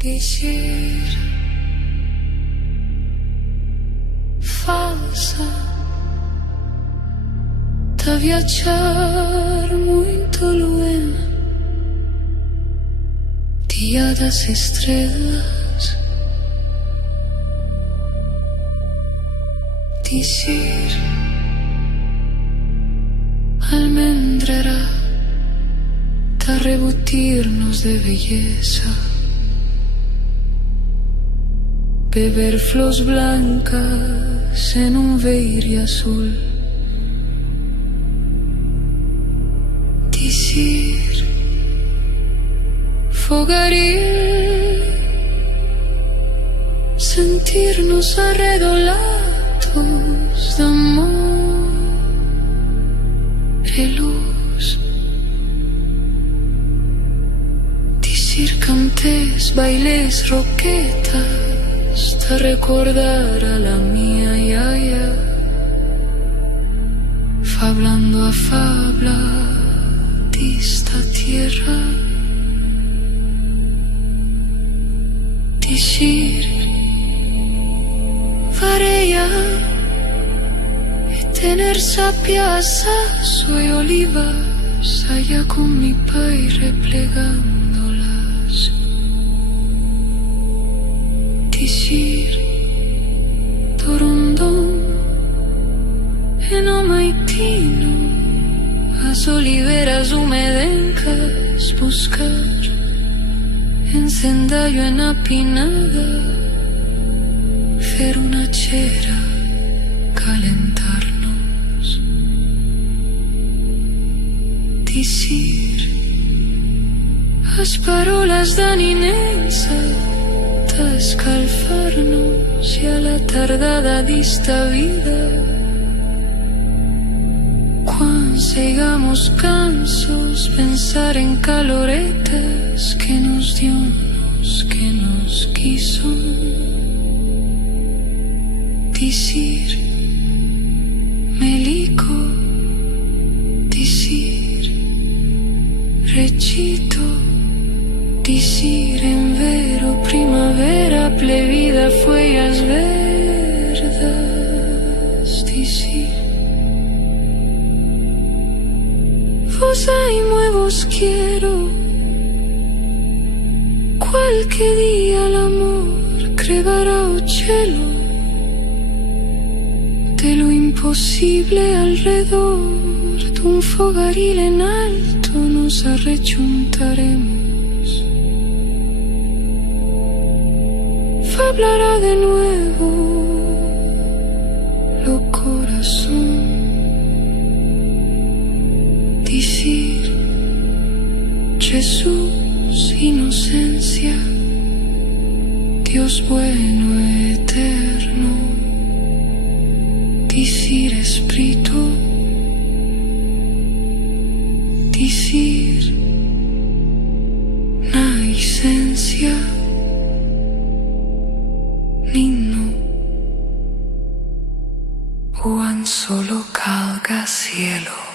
Dizer falsa da viaggiar muito luem dia das estrelas. Dizer almendrará da rebutir-nos de belleza. Beber flores blancas en un veire azul. Dizer fogaril, sentir-nos arredolados de amor e luz. Dizer cantes, bailes, roquetas, hasta recordar a la mía yaya, fablando a fabla de esta tierra. Decir varella y tener sapiaza, soy olivas allá con mi pai replegando. Dizer Torondón en Omaitino, as oliveras humedencas buscar, en Sendallo en Apinada, fer una chera, calentarnos. Dizer as parolas da ninença, escalfarnos y a la tardada dista vida, cuando sigamos cansos pensar en caloretas que nos dio, que nos quiso. Dizer melico, dizer rechito, dizer en vero primavera plebida fuellas verdes. Dizer vos hay nuevos quiero, cualquier día el amor crevará o cielo, de lo imposible alrededor de un fogaril en alto nos arrechuntaremos. Hablará de nuevo lo corazón. Dizer Jesús, inocencia, Dios bueno eterno. Dizer espíritu, dizer na esencia. Ninno, Juan solo calga cielo.